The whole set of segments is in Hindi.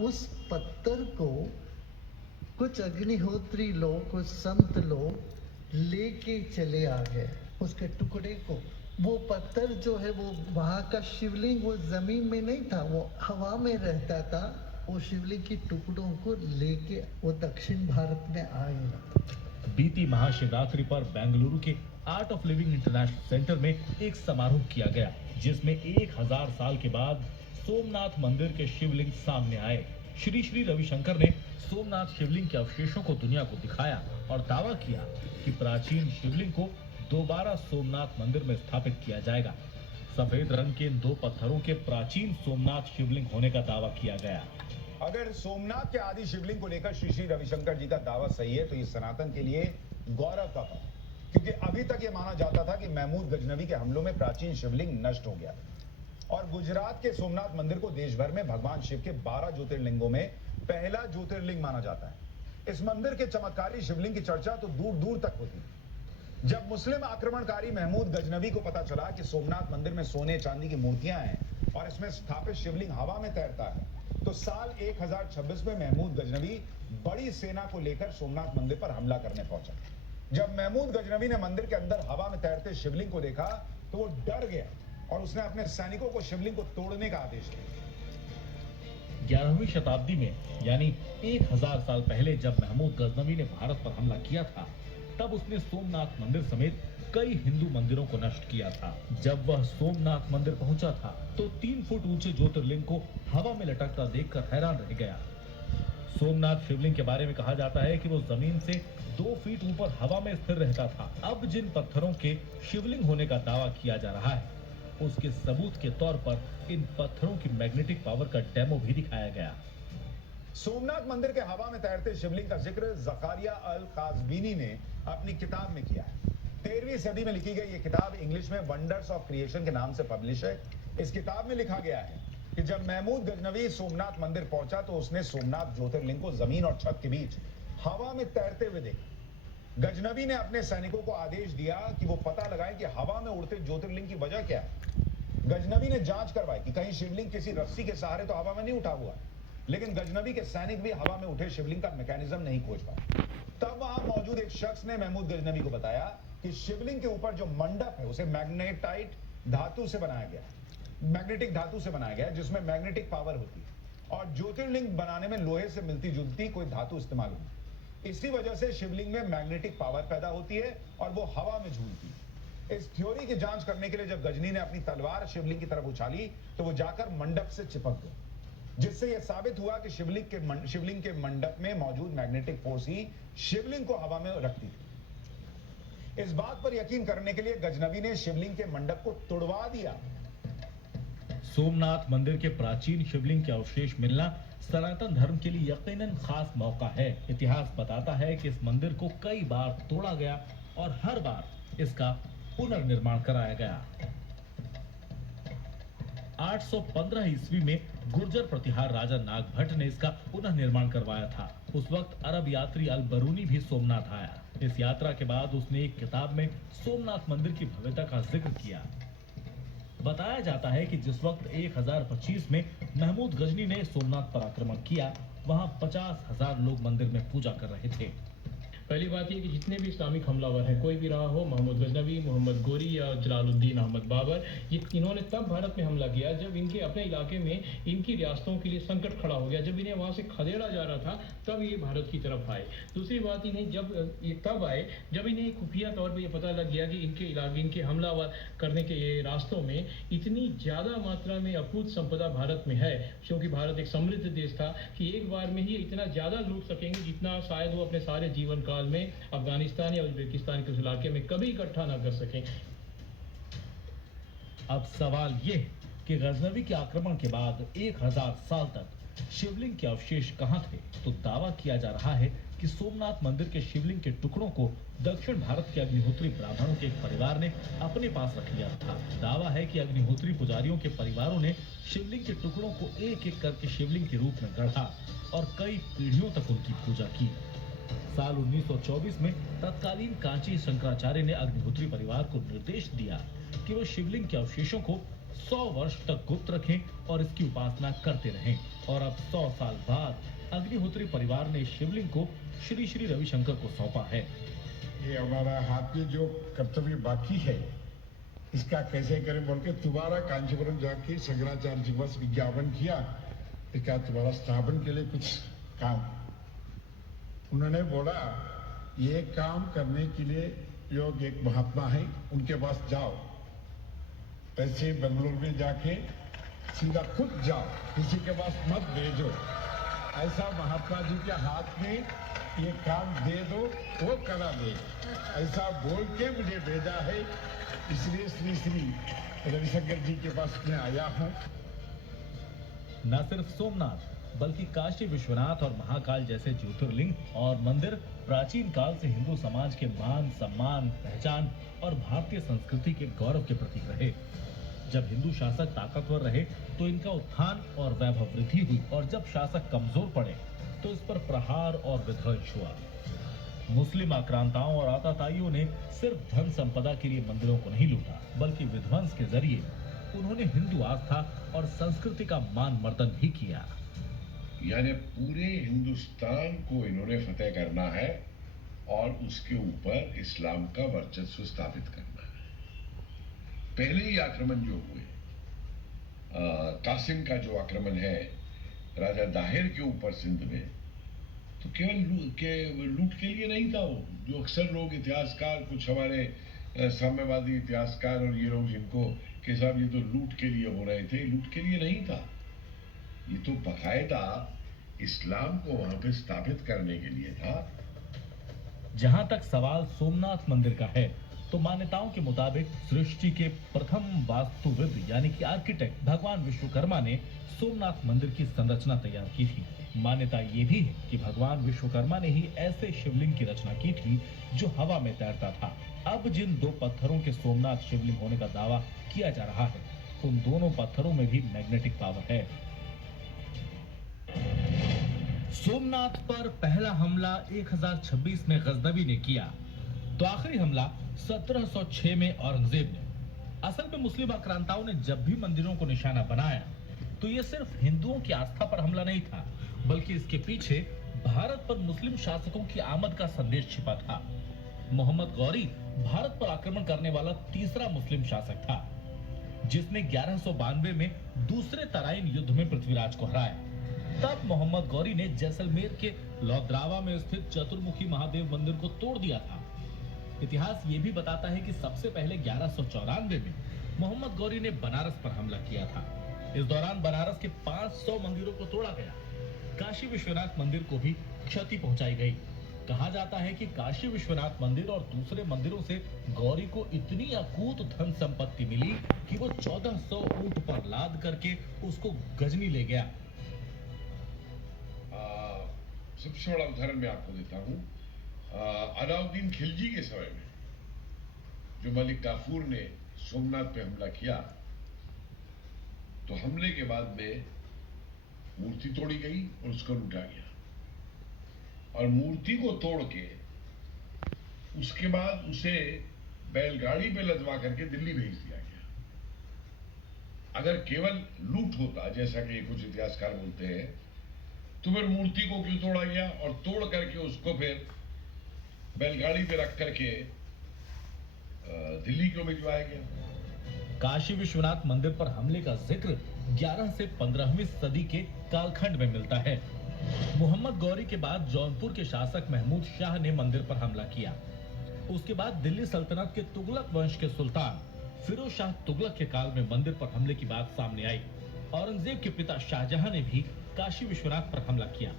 उस पत्थर को कुछ अग्निहोत्री लोग, कुछ संत लोग लेके चले आ गए उसके टुकड़े को। वो पत्थर जो है वो वहाँ का शिवलिंग वो जमीन में नहीं था, वो हवा में रहता था। वो शिवलिंग के टुकड़ों को लेके वो दक्षिण भारत में आए। बीती महाशिवरात्रि पर बेंगलुरु के art of living international centre में एक समारोह किया गया, जिसमें 1000 साल के बाद सोमनाथ मंदिर के शिवलिंग सामने आए। श्री श्री रविशंकर ने सोमनाथ शिवलिंग के अवशेषों को दुनिया को दिखाया और दावा किया कि प्राचीन शिवलिंग को दोबारा सोमनाथ मंदिर में स्थापित किया जाएगा। सफेद रंग के इन दो पत्थरों के प्राचीन सोमनाथ शिवलिंग होने का दावा किया गया। अगर सोमनाथ के आदि शिवलिंग को लेकर श्री श्री रविशंकर जी का दावा सही है तो ये सनातन के लिए गौरव का पल, क्योंकि अभी तक ये माना जाता था कि महमूद गजनवी के हमलों में प्राचीन शिवलिंग नष्ट हो गया और गुजरात के सोमनाथ मंदिर को देश भर में भगवान शिव के 12 ज्योतिर्लिंगों में पहला ज्योतिर्लिंग माना जाता है। इस मंदिर के चमत्कारी शिवलिंग की चर्चा तो दूर दूर तक होती है। जब मुस्लिम आक्रमणकारी महमूद गजनवी को पता चला कि सोमनाथ मंदिर में सोने चांदी की मूर्तियां हैं और इसमें स्थापित शिवलिंग हवा में तैरता है, तो साल 1026 में महमूद गजनवी बड़ी सेना को लेकर सोमनाथ मंदिर पर हमला करने पहुंचा। जब महमूद गजनवी ने मंदिर के अंदर हवा में तैरते शिवलिंग को देखा तो वो डर गया और उसने अपने सैनिकों को शिवलिंग को तोड़ने का आदेश दिया। 11वीं शताब्दी में यानी 1000 साल पहले जब महमूद गजनवी ने भारत पर हमला किया था, तब उसने सोमनाथ मंदिर समेत कई हिंदू मंदिरों को नष्ट किया था। जब वह सोमनाथ मंदिर पहुंचा था तो 3 फुट ऊंचे ज्योतिर्लिंग को हवा में लटकता देखकर हैरान रह गया। सोमनाथ शिवलिंग के बारे में कहा जाता है कि वो जमीन से 2 फीट ऊपर हवा में स्थिर रहता था। अब जिन पत्थरों के शिवलिंग होने का दावा किया जा रहा है, उसके सबूत के तौर पर इन पत्थरों की मैग्नेटिक पावर का डेमो भी दिखाया गया। सोमनाथ मंदिर के हवा में तैरते शिवलिंग का जिक्र ज़कारिया अल काज़बीनी ने अपनी किताब में किया है। 13वीं सदी में लिखी गई ये किताब इंग्लिश में वंडर्स ऑफ क्रिएशन के नाम से पब्लिश है। इस किताब में लिखा गया है कि जब महमूद गजनवी सोमनाथ मंदिर पहुंचा तो उसने सोमनाथ ज्योतिर्लिंग को जमीन और छत के बीच हवा में तैरते हुए देखा। गजनवी ने अपने सैनिकों को आदेश दिया कि वो पता लगाएं कि हवा में उड़ते ज्योतिर्लिंग की वजह क्या है। गजनवी ने जांच करवाई कि कहीं शिवलिंग किसी रस्सी के सहारे तो हवा में नहीं उठा हुआ, लेकिन गजनवी के सैनिक भी हवा में उठे शिवलिंग का मैकेनिज्म नहीं खोज पाए। तब वहां मौजूद एक शख्स ने महमूद गजनवी को बताया कि शिवलिंग के ऊपर जो मंडप है उसे मैग्नेटाइट धातु से बनाया गया है, मैग्नेटिक धातु से बनाया गया है, जिसमें मैग्नेटिक पावर होती है और ज्योतिर्लिंग बनाने में लोहे से मिलती जुलती कोई धातु इस्तेमाल होती। इसी वजह से शिवलिंग में मैग्नेटिक पावर पैदा होती है और वो हवा में झूलती है। इस थ्योरी की जांच करने के लिए जब गजनी ने अपनी तलवार शिवलिंग की तरफ उछाली तो वो जाकर मंडप से चिपक गई, जिससे यह साबित हुआ कि शिवलिंग के मंडप में मौजूद मैग्नेटिक फोर्स ही शिवलिंग को हवा में रखती थी। इस बात पर यकीन करने के लिए गजनवी ने शिवलिंग के मंडप को तोड़वा दिया। सोमनाथ मंदिर के प्राचीन शिवलिंग के अवशेष मिलना सनातन धर्म के लिए यकीनन खास मौका है। इतिहास बताता है कि इस मंदिर को कई बार तोड़ा गया और हर बार इसका पुनर्निर्माण कराया गया। 815 ईस्वी में गुर्जर प्रतिहार राजा नागभट्ट ने इसका पुनः निर्माण करवाया था। उस वक्त अरब यात्री अल बरूनी भी सोमनाथ आया। इस यात्रा के बाद उसने एक किताब में सोमनाथ मंदिर की भव्यता का जिक्र किया। बताया जाता है कि जिस वक्त 1025 में महमूद गजनी ने सोमनाथ पर आक्रमण किया, वहां 50,000 लोग मंदिर में पूजा कर रहे थे। पहली बात ये कि जितने भी इस्लामिक हमलावर हैं, कोई भी रहा हो, महमूद गजनवी, मोहम्मद गोरी या जलालुद्दीन अहमद बाबर, ये इन्होंने तब भारत में हमला किया जब इनके अपने इलाके में इनकी रियासतों के लिए संकट खड़ा हो गया। जब इन्हें वहाँ से खदेड़ा जा रहा था तब ये भारत की तरफ आए। दूसरी बात, इन्हें जब ये तब आए जब इन्हें खुफिया तौर पर यह पता लग गया कि इनके इलाके, इनके हमलावर करने के ये रास्तों में इतनी ज़्यादा मात्रा में अपूत संपदा भारत में है, क्योंकि भारत एक समृद्ध देश था, कि एक बार में ही इतना ज़्यादा लूट सकेंगे जितना शायद वो अपने सारे जीवन काल में अफगानिस्तान या उज्बेकिस्तान के उस इलाके में कभी इकट्ठा ना कर सकें। अब सवाल ये कि गजनवी के आक्रमण के बाद 1000 साल तक शिवलिंग के अवशेष कहां थे? तो दावा किया जा रहा है कि सोमनाथ मंदिर के शिवलिंग के टुकड़ों को दक्षिण भारत के अग्निहोत्री ब्राह्मणों के एक परिवार ने अपने पास रख लिया था। दावा है कि अग्निहोत्री पुजारियों के परिवारों ने शिवलिंग के टुकड़ों को एक एक करके शिवलिंग के रूप में गढ़ा और कई पीढ़ियों तक उनकी पूजा की। साल 1924 में तत्कालीन कांची शंकराचार्य ने अग्निहोत्री परिवार को निर्देश दिया कि वो शिवलिंग के अवशेषों को 100 वर्ष तक गुप्त रखें और इसकी उपासना करते रहें। और अब 100 साल बाद अग्निहोत्री परिवार ने शिवलिंग को श्री श्री रविशंकर को सौंपा है। ये हमारा हाथ में जो कर्तव्य बाकी है इसका कैसे करें बोल के दोबारा कांचीपुरम जाके शंकराचार्य जी बस विज्ञापन किया, इसका तुम्हारा स्थापन के लिए कुछ काम। उन्होंने बोला ये काम करने के लिए योग एक महात्मा है, उनके पास जाओ। ऐसे बेंगलुरु में जाके सीधा खुद जाओ, किसी के पास मत भेजो। ऐसा महात्मा जी के हाथ में ये काम दे दो, वो करा दे, ऐसा बोल के मुझे भेजा है। इसलिए श्री श्री रविशंकर जी के पास मैं आया हूँ। न सिर्फ सोमनाथ बल्कि काशी विश्वनाथ और महाकाल जैसे ज्योतिर्लिंग और मंदिर प्राचीन काल से हिंदू समाज के मान, सम्मान, पहचान और भारतीय संस्कृति के गौरव के प्रतीक रहे। जब हिंदू शासक ताकतवर रहे तो इनका उत्थान और वैभव वृद्धि हुई, और जब शासक कमजोर पड़े तो इस पर प्रहार और विध्वंस हुआ। मुस्लिम आक्रांताओं और आताताइयों ने सिर्फ धन संपदा के लिए मंदिरों को नहीं लूटा, बल्कि विध्वंस के जरिए उन्होंने हिंदू आस्था और संस्कृति का मान मर्दन भी किया। यानी पूरे हिंदुस्तान को इन्होंने फतेह करना है और उसके ऊपर इस्लाम का वर्चस्व स्थापित करना है। पहले ही आक्रमण जो हुए, कासिम का जो आक्रमण है राजा दाहिर के ऊपर सिंध में, तो केवल लूट के लिए नहीं था वो। जो अक्सर लोग इतिहासकार, कुछ हमारे साम्यवादी इतिहासकार और ये लोग जिनको के साहब ये तो लूट के लिए हो रहे थे, लूट के लिए नहीं था। ये तो बाकायदा इस्लाम को वहां पे स्थापित करने के लिए था। जहां तक सवाल सोमनाथ मंदिर का है, तो मान्यताओं के मुताबिक सृष्टि के प्रथम वास्तुविद यानी कि आर्किटेक्ट भगवान विश्वकर्मा ने सोमनाथ मंदिर की संरचना तैयार की थी। मान्यता ये भी है कि भगवान विश्वकर्मा ने ही ऐसे शिवलिंग की रचना की थी जो हवा में तैरता था। अब जिन दो पत्थरों के सोमनाथ शिवलिंग होने का दावा किया जा रहा है, उन दोनों पत्थरों में भी मैग्नेटिक पावर है। सोमनाथ पर पहला हमला 1026 में गजनवी ने किया, तो आखिरी हमला 1706 में औरंगजेब ने। असल में मुस्लिम आक्रांताओं ने जब भी मंदिरों को निशाना बनाया तो ये सिर्फ हिंदुओं की आस्था पर हमला नहीं था, बल्कि इसके पीछे भारत पर मुस्लिम शासकों की आमद का संदेश छिपा था। मोहम्मद गौरी भारत पर आक्रमण करने वाला तीसरा मुस्लिम शासक था, जिसने 1192 में दूसरे तराइन युद्ध में पृथ्वीराज को हराया। तब मोहम्मद गौरी ने जैसलमेर के लौद्रावा में स्थित चतुर्मुखी महादेव मंदिर को तोड़ दिया था। इतिहास ये भी बताता है कि सबसे पहले 1194 में मोहम्मद गौरी ने बनारस पर हमला किया था। इस दौरान बनारस के 500 मंदिरों को तोड़ा गया। काशी विश्वनाथ मंदिर को भी क्षति पहुंचाई गई। कहा जाता है कि काशी विश्वनाथ मंदिर और दूसरे मंदिरों से गौरी को इतनी अकूत धन संपत्ति मिली कि वो 1400 ऊंट पर लाद करके उसको गजनी ले गया। सबसे बड़ा उदाहरण मैं आपको देता हूं। अलाउद्दीन खिलजी के समय में जो मलिक काफूर ने सोमनाथ पे हमला किया, तो हमले के बाद में मूर्ति तोड़ी गई और उसको लूटा गया। और मूर्ति को तोड़ के उसके बाद उसे बैलगाड़ी पे लदवा करके दिल्ली भेज दिया गया। अगर केवल लूट होता, जैसा कि कुछ इतिहासकार बोलते हैं, तो फिर मूर्ति को क्यों तोड़ा गया और तोड़ करके उसको फिर बैलगाड़ी पे रख करके दिल्ली क्यों भिजवाया गया? काशी विश्वनाथ मंदिर पर हमले का जिक्र 11 से 15वीं सदी के कालखंड में मिलता है। मोहम्मद गौरी के बाद जौनपुर के शासक महमूद शाह ने मंदिर पर हमला किया। उसके बाद दिल्ली सल्तनत के तुगलक वंश के सुल्तान फिरोज शाह तुगलक के काल में मंदिर पर हमले की बात सामने आई। औरंगजेब के पिता शाहजहां ने भी काशी विश्वनाथ पर हमला किया,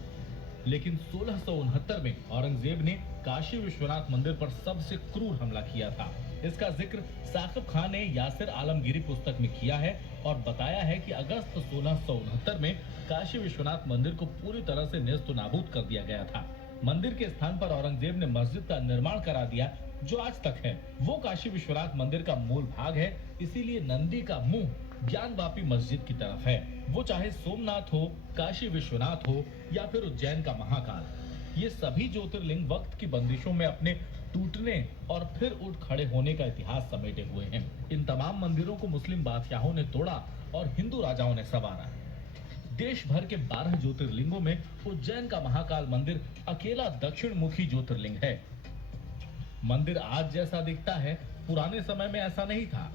लेकिन 1669 में औरंगजेब ने काशी विश्वनाथ मंदिर पर सबसे क्रूर हमला किया था। इसका जिक्र साकिब खान ने यासिर आलमगीरी पुस्तक में किया है और बताया है कि अगस्त 1669 में काशी विश्वनाथ मंदिर को पूरी तरह से नेस्त नाबूद कर दिया गया था। मंदिर के स्थान पर औरंगजेब ने मस्जिद का निर्माण करा दिया, जो आज तक है। वो काशी विश्वनाथ मंदिर का मूल भाग है, इसीलिए नंदी का मुंह ज्ञानवापी मस्जिद की तरफ है। वो चाहे सोमनाथ हो, काशी विश्वनाथ हो या फिर उज्जैन का महाकाल, ये सभी ज्योतिर्लिंग वक्त की बंदिशों में अपने टूटने और फिर उठ खड़े होने का इतिहास समेटे हुए हैं। इन तमाम मंदिरों को मुस्लिम बादशाहों ने तोड़ा और हिंदू राजाओं ने संवारा। देश भर के 12 ज्योतिर्लिंगों में उज्जैन का महाकाल मंदिर अकेला दक्षिण मुखी ज्योतिर्लिंग है। मंदिर आज जैसा दिखता है, पुराने समय में ऐसा नहीं था।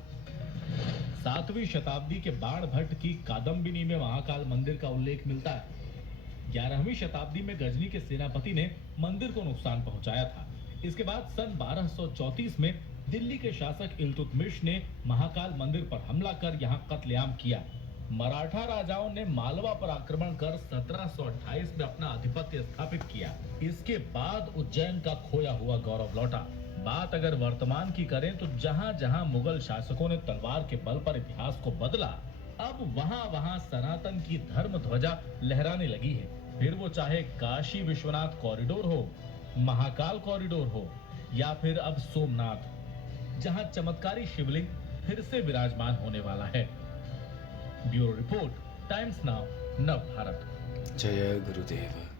7वीं शताब्दी के बाण भट्ट की कादम्बिनी में महाकाल मंदिर का उल्लेख मिलता है। 11वीं शताब्दी में गजनी के सेनापति ने मंदिर को नुकसान पहुंचाया था। इसके बाद सन 1234 में दिल्ली के शासक इल्तुतमिश ने महाकाल मंदिर पर हमला कर यहां कत्लेआम किया। मराठा राजाओं ने मालवा पर आक्रमण कर 1728 में अपना आधिपत्य स्थापित किया। इसके बाद उज्जैन का खोया हुआ गौरव लौटा। बात अगर वर्तमान की करें तो जहां जहां मुगल शासकों ने तलवार के बल पर इतिहास को बदला, अब वहां सनातन की धर्म ध्वजा लहराने लगी है। फिर वो चाहे काशी विश्वनाथ कॉरिडोर हो, महाकाल कॉरिडोर हो या फिर अब सोमनाथ, जहां चमत्कारी शिवलिंग फिर से विराजमान होने वाला है। ब्यूरो रिपोर्ट, टाइम्स नाउ, नव भारत। जय गुरुदेव।